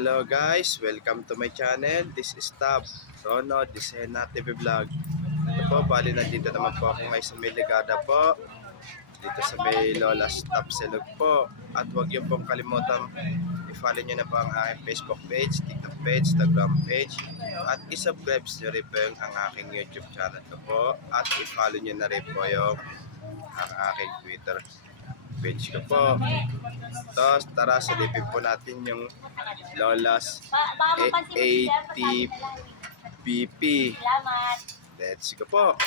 Hello guys, welcome to my channel. This is Tab Rono, Disena TV Vlog. Ito po, bali nandito naman po ako ngayon sa may Ligada po. Dito sa may Lola's Tapsilog po. At huwag niyo pong kalimutan, i-follow niyo na po ang aking Facebook page, TikTok page, Instagram page. At i-subscribe niyo rin po ang aking YouTube channel po. At i-follow niyo na rin po yung ang aking Twitter page ko po. Tapos tara, silipin po natin yung Lola's 880 BP. Let's go po.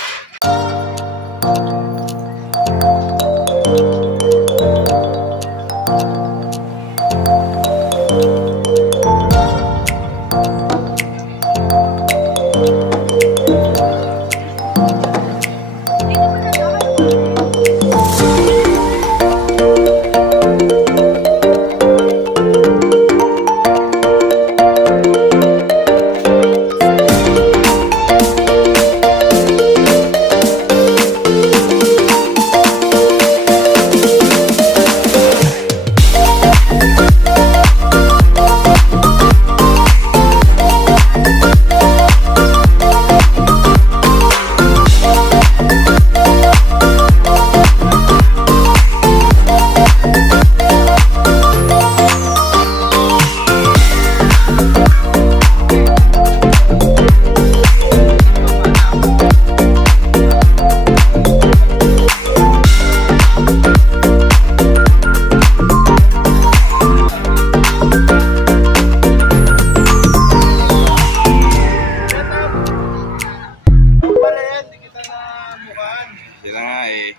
Sila nga eh.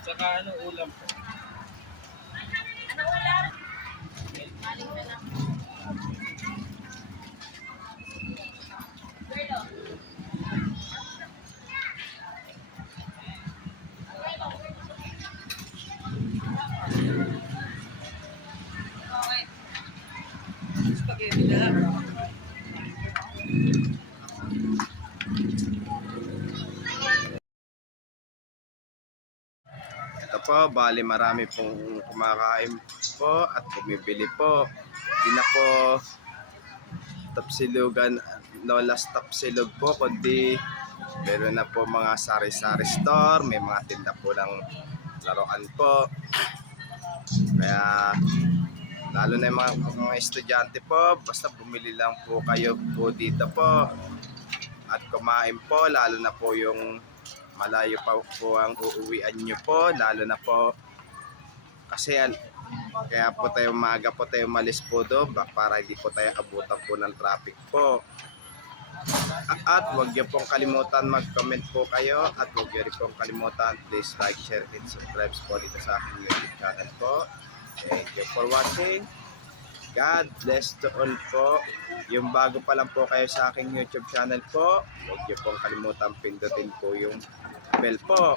Saka ano ulam po? Ano ulam? Maling na lang. Spaghetti na. Ito po, bali marami pong kumakain po at bumibili po. Hindi na po Tapsilugan, Lola's Tapsilog po, kundi meron na po mga sari-sari store, may mga tinda po ng laruan po. Kaya lalo na yung mga estudyante po, basta bumili lang po kayo po dito po at kumain po, lalo na po yung malayo pa po ang uuwian nyo po, lalo na po kasi kaya po tayo maaga po tayo malis po do para hindi po tayo abutan po ng traffic po. At huwag niyo pong kalimutan mag-comment po kayo at huwag niyo rin pong kalimutan please like, share, and subscribe po dito sa aking YouTube channel po. Thank you for watching. God bless to all po. Yung bago pa lang po kayo sa aking YouTube channel po, huwag niyo pong kalimutan pindutin po yung bell po.